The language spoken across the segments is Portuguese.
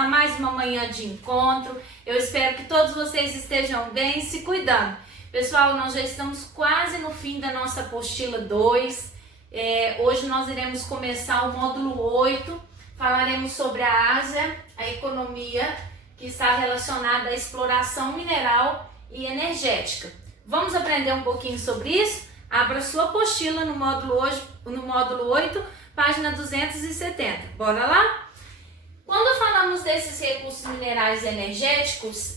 a mais uma manhã de encontro. Eu espero que todos vocês estejam bem e se cuidando. Pessoal, nós já estamos quase no fim da nossa apostila 2. Hoje nós iremos começar o módulo 8. Falaremos sobre a Ásia, a economia que está relacionada à exploração mineral e energética. Vamos aprender um pouquinho sobre isso? Abra sua apostila no módulo 8, página 270. Bora lá? Quando falamos desses recursos minerais e energéticos,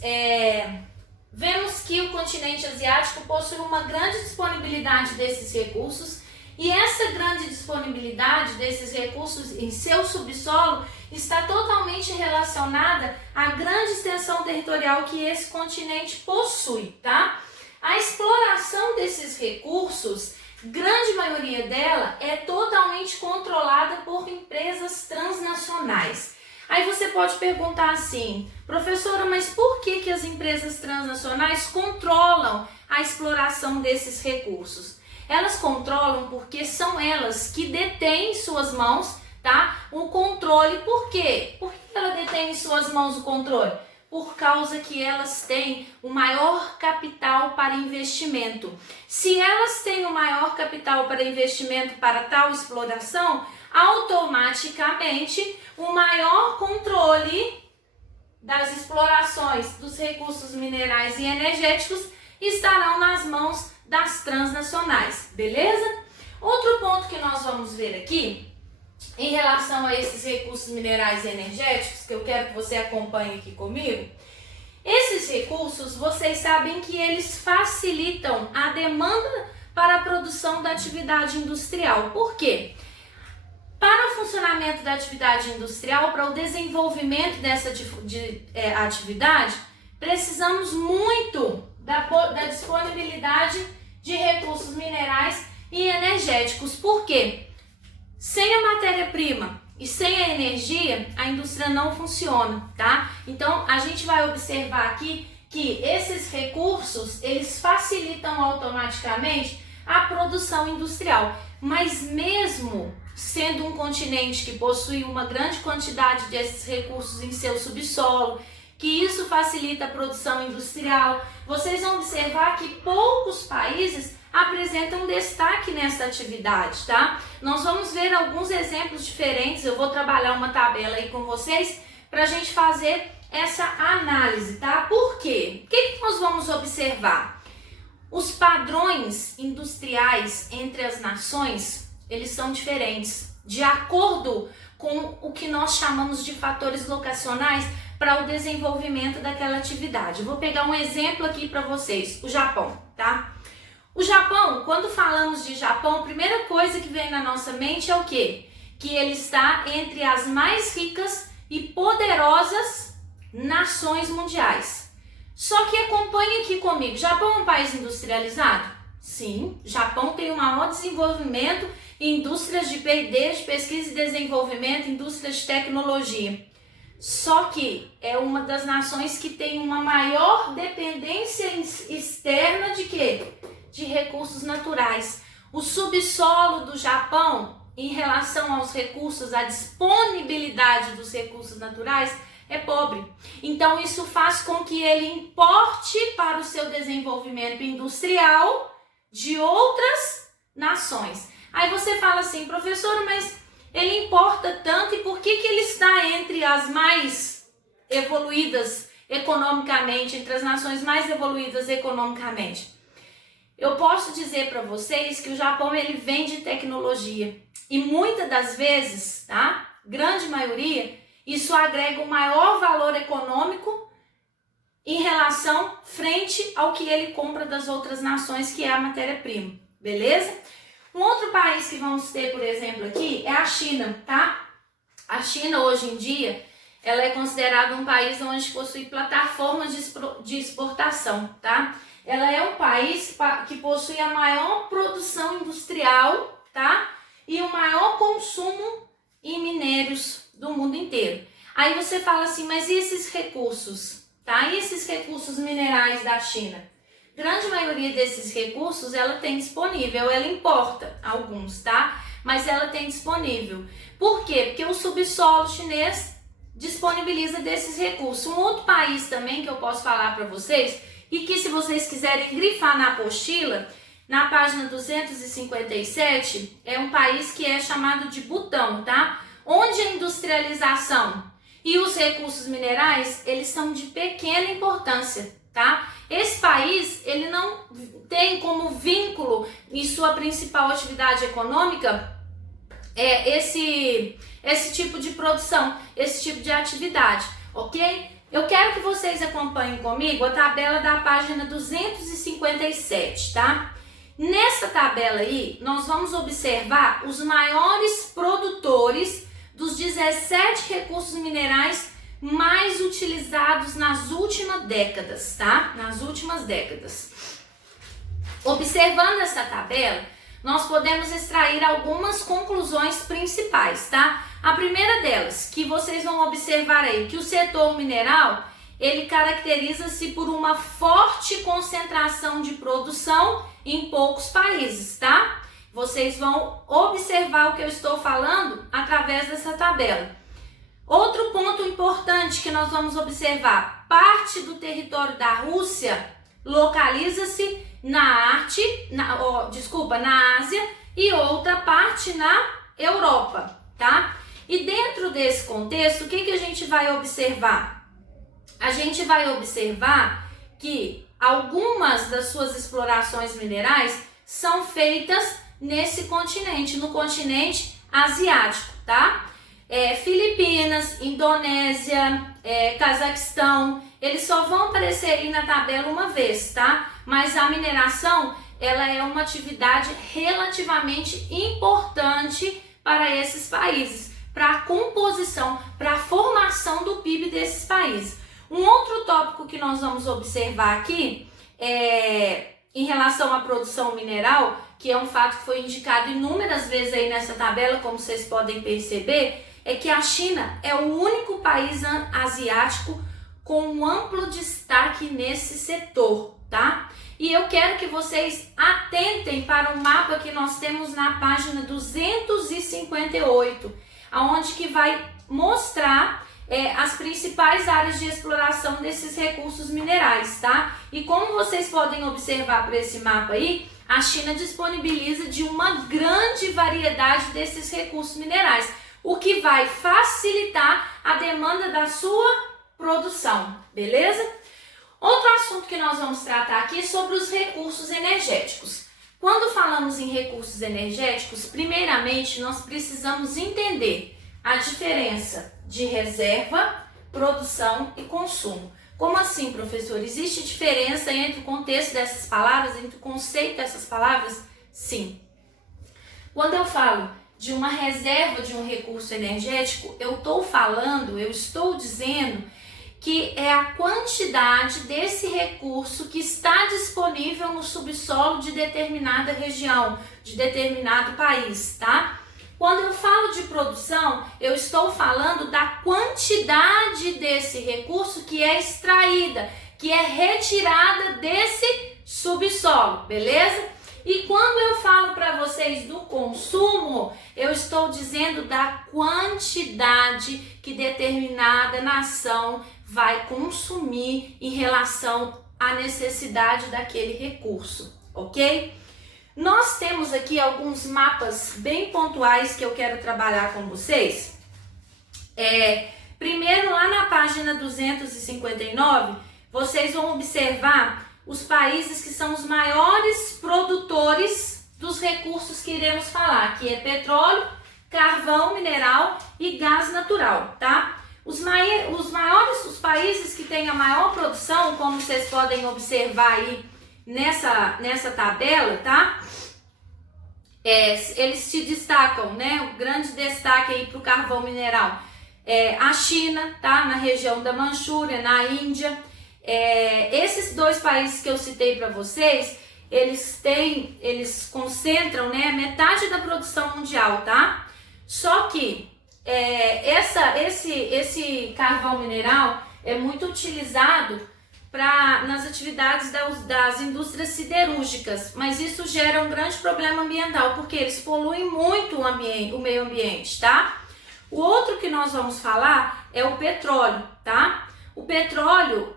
vemos que o continente asiático possui uma grande disponibilidade desses recursos e essa grande disponibilidade desses recursos em seu subsolo está totalmente relacionada à grande extensão territorial que esse continente possui, tá? A exploração desses recursos, grande maioria dela, é totalmente controlada por empresas transnacionais. Aí você pode perguntar assim, professora, mas por que as empresas transnacionais controlam a exploração desses recursos? Elas controlam porque são elas que detêm em suas mãos, tá, o controle. Por quê? Por que ela detém em suas mãos o controle? Por causa que elas têm o maior capital para investimento. Se elas têm o maior capital para investimento para tal exploração, automaticamente o maior controle das explorações dos recursos minerais e energéticos estarão nas mãos das transnacionais, beleza? Outro ponto que nós vamos ver aqui, em relação a esses recursos minerais e energéticos, que eu quero que você acompanhe aqui comigo, esses recursos, vocês sabem que eles facilitam a demanda para a produção da atividade industrial. Por quê? Para o funcionamento da atividade industrial, para o desenvolvimento dessa atividade, precisamos muito da disponibilidade de recursos minerais e energéticos. Por quê? Sem a matéria-prima e sem a energia, a indústria não funciona, tá? Então, a gente vai observar aqui que esses recursos, eles facilitam automaticamente a produção industrial. Mas mesmo sendo um continente que possui uma grande quantidade desses recursos em seu subsolo, que isso facilita a produção industrial, vocês vão observar que poucos países apresentam destaque nessa atividade, tá? Nós vamos ver alguns exemplos diferentes, eu vou trabalhar uma tabela aí com vocês para a gente fazer essa análise, tá? Por quê? O que nós vamos observar? Os padrões industriais entre as nações, eles são diferentes, de acordo com o que nós chamamos de fatores locacionais para o desenvolvimento daquela atividade. Eu vou pegar um exemplo aqui para vocês, o Japão, tá? O Japão, quando falamos de Japão, a primeira coisa que vem na nossa mente é o quê? Que ele está entre as mais ricas e poderosas nações mundiais. Só que acompanhe aqui comigo, Japão é um país industrializado? Sim, Japão tem o maior desenvolvimento em indústrias de P&D, de pesquisa e desenvolvimento, indústrias de tecnologia. Só que é uma das nações que tem uma maior dependência externa de quê? De recursos naturais. O subsolo do Japão, em relação aos recursos, a disponibilidade dos recursos naturais, é pobre. Então isso faz com que ele importe para o seu desenvolvimento industrial de outras nações. Aí você fala assim, professora, mas ele importa tanto e por que ele está entre as mais evoluídas economicamente, entre as nações mais evoluídas economicamente? Eu posso dizer para vocês que o Japão ele vende tecnologia e muitas das vezes, tá? Grande maioria, isso agrega um maior valor econômico em relação frente ao que ele compra das outras nações, que é a matéria-prima, beleza? Um outro país que vamos ter, por exemplo, aqui é a China, tá? A China, hoje em dia, ela é considerada um país onde possui plataformas de exportação, tá? Ela é um país que possui a maior produção industrial, tá? E o maior consumo em minérios do mundo inteiro. Aí você fala assim, mas e esses recursos, tá? E esses recursos minerais da China? Grande maioria desses recursos ela tem disponível, ela importa alguns, tá? Mas ela tem disponível. Por quê? Porque o subsolo chinês disponibiliza desses recursos. Um outro país também que eu posso falar para vocês, e que se vocês quiserem grifar na apostila, na página 257, é um país que é chamado de Butão, tá? Onde a industrialização e os recursos minerais, eles são de pequena importância, tá? Esse país, ele não tem como vínculo em sua principal atividade econômica esse tipo de produção, esse tipo de atividade, ok? Eu quero que vocês acompanhem comigo a tabela da página 257, tá? Nessa tabela aí, nós vamos observar os maiores produtores dos 17 recursos minerais mais utilizados nas últimas décadas, tá? Nas últimas décadas. Observando essa tabela, nós podemos extrair algumas conclusões principais, tá? A primeira delas, que vocês vão observar aí, que o setor mineral, ele caracteriza-se por uma forte concentração de produção em poucos países, tá? Vocês vão observar o que eu estou falando através dessa tabela. Outro ponto importante que nós vamos observar, parte do território da Rússia localiza-se na Ásia e outra parte na Europa, tá? E dentro desse contexto, o que a gente vai observar? A gente vai observar que algumas das suas explorações minerais são feitas nesse continente, no continente asiático, tá? Filipinas, Indonésia, Cazaquistão, eles só vão aparecer aí na tabela uma vez, tá? Mas a mineração, ela é uma atividade relativamente importante para esses países, para a composição, para a formação do PIB desses países. Um outro tópico que nós vamos observar aqui em relação à produção mineral, que é um fato que foi indicado inúmeras vezes aí nessa tabela, como vocês podem perceber, é que a China é o único país asiático com um amplo destaque nesse setor, tá? E eu quero que vocês atentem para o mapa que nós temos na página 258, aonde que vai mostrar as principais áreas de exploração desses recursos minerais, tá? E como vocês podem observar por esse mapa aí, a China disponibiliza de uma grande variedade desses recursos minerais, o que vai facilitar a demanda da sua produção, beleza? Outro assunto que nós vamos tratar aqui é sobre os recursos energéticos. Quando falamos em recursos energéticos, primeiramente nós precisamos entender a diferença de reserva, produção e consumo. Como assim, professor? Existe diferença entre o contexto dessas palavras, entre o conceito dessas palavras? Sim. Quando eu falo de uma reserva de um recurso energético, eu estou dizendo que é a quantidade desse recurso que está disponível no subsolo de determinada região, de determinado país, tá? Quando eu falo de produção, eu estou falando da quantidade desse recurso que é extraída, que é retirada desse subsolo, beleza? E quando eu falo para vocês do consumo, eu estou dizendo da quantidade que determinada nação vai consumir em relação à necessidade daquele recurso, ok? Nós temos aqui alguns mapas bem pontuais que eu quero trabalhar com vocês. Primeiro, lá na página 259, vocês vão observar os países que são os maiores produtores dos recursos que iremos falar, que é petróleo, carvão mineral e gás natural, tá? Os países que têm a maior produção, como vocês podem observar aí nessa tabela, tá? Eles se destacam, né? O grande destaque aí para o carvão mineral a China, tá? Na região da Manchúria, na Índia. Esses dois países que eu citei para vocês, eles concentram, né, metade da produção mundial, tá? Só que esse carvão mineral é muito utilizado nas atividades das indústrias siderúrgicas, mas isso gera um grande problema ambiental, porque eles poluem muito o meio ambiente, tá? O outro que nós vamos falar é o petróleo, tá? O petróleo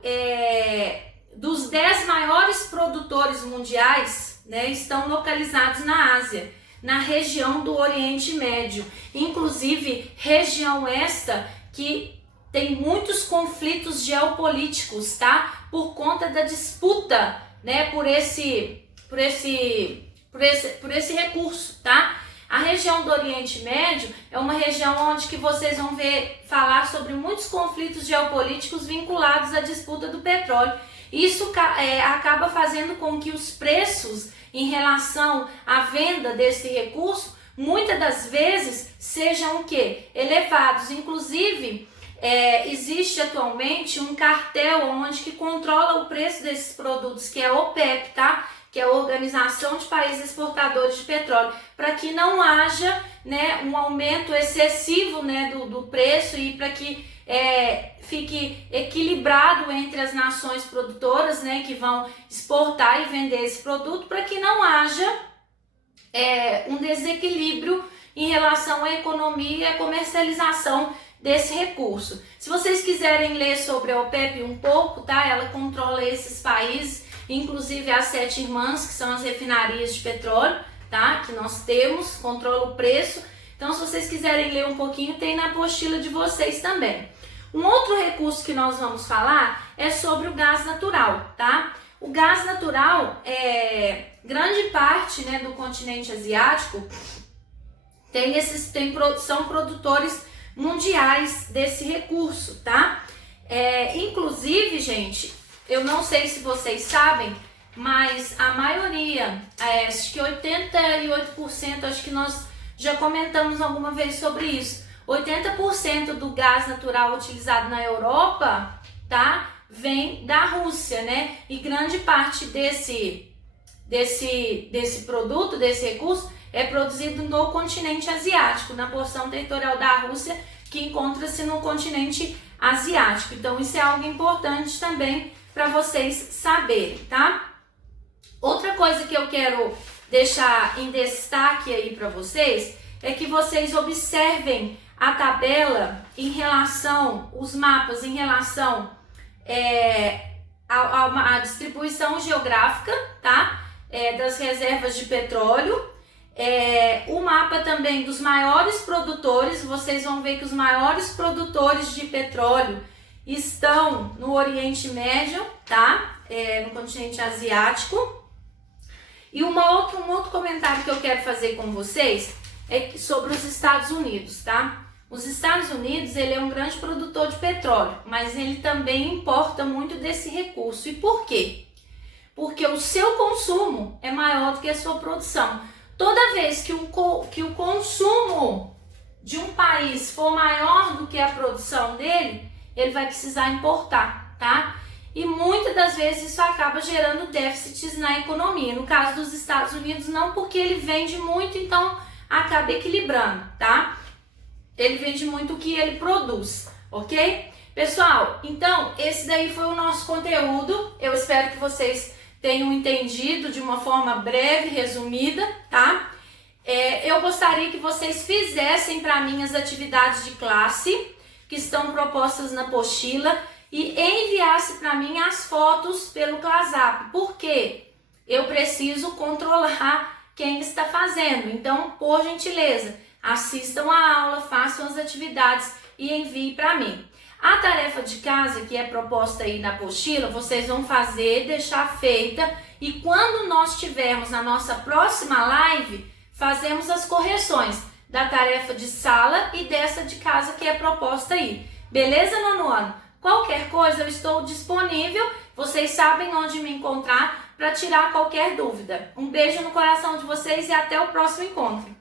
dos 10 maiores produtores mundiais, né, estão localizados na Ásia, na região do Oriente Médio, inclusive região esta que tem muitos conflitos geopolíticos, tá? Por conta da disputa, né, por esse recurso, tá? A região do Oriente Médio é uma região onde que vocês vão ver falar sobre muitos conflitos geopolíticos vinculados à disputa do petróleo. Isso acaba fazendo com que os preços em relação à venda desse recurso, muitas das vezes, sejam o quê? Elevados. Inclusive, existe atualmente um cartel onde que controla o preço desses produtos, que é a OPEP, tá? Que é a Organização de Países Exportadores de Petróleo, para que não haja, né, um aumento excessivo, né, do preço e para que fique equilibrado entre as nações produtoras, né, que vão exportar e vender esse produto, para que não haja um desequilíbrio em relação à economia e à comercialização desse recurso. Se vocês quiserem ler sobre a OPEP um pouco, tá? Ela controla esses países, inclusive as 7 irmãs, que são as refinarias de petróleo, tá? Que nós temos, controla o preço. Então, se vocês quiserem ler um pouquinho, tem na apostila de vocês também. Um outro recurso que nós vamos falar é sobre o gás natural, tá? O gás natural, grande parte, né, do continente asiático são produtores mundiais desse recurso, tá? Inclusive, gente, eu não sei se vocês sabem, mas a maioria, acho que 88%, acho que nós já comentamos alguma vez sobre isso, 80% do gás natural utilizado na Europa, tá, vem da Rússia, né? E grande parte desse produto, desse recurso, é produzido no continente asiático, na porção territorial da Rússia, que encontra-se no continente asiático. Então, isso é algo importante também para vocês saberem, tá? Outra coisa que eu quero deixar em destaque aí para vocês é que vocês observem a tabela em relação, os mapas em relação a distribuição geográfica, tá? Das reservas de petróleo, o mapa também dos maiores produtores. Vocês vão ver que os maiores produtores de petróleo estão no Oriente Médio, tá? No continente asiático. E um outro comentário que eu quero fazer com vocês é sobre os Estados Unidos, tá? Os Estados Unidos, ele é um grande produtor de petróleo, mas ele também importa muito desse recurso. E por quê? Porque o seu consumo é maior do que a sua produção. Toda vez que o consumo de um país for maior do que a produção dele, ele vai precisar importar, tá? E muitas das vezes isso acaba gerando déficits na economia. No caso dos Estados Unidos, não, porque ele vende muito, então acaba equilibrando, tá? Ele vende muito o que ele produz, ok? Pessoal, então esse daí foi o nosso conteúdo. Eu espero que vocês tenham entendido de uma forma breve, resumida, tá? Eu gostaria que vocês fizessem para mim as atividades de classe que estão propostas na apostila e enviasse para mim as fotos pelo WhatsApp, porque eu preciso controlar quem está fazendo. Então, por gentileza, assistam a aula, façam as atividades e enviem para mim. A tarefa de casa que é proposta aí na apostila, vocês vão fazer, deixar feita, e quando nós tivermos a nossa próxima live, fazemos as correções da tarefa de sala e dessa de casa que é proposta aí. Beleza, nono ano? Qualquer coisa eu estou disponível, vocês sabem onde me encontrar para tirar qualquer dúvida. Um beijo no coração de vocês e até o próximo encontro.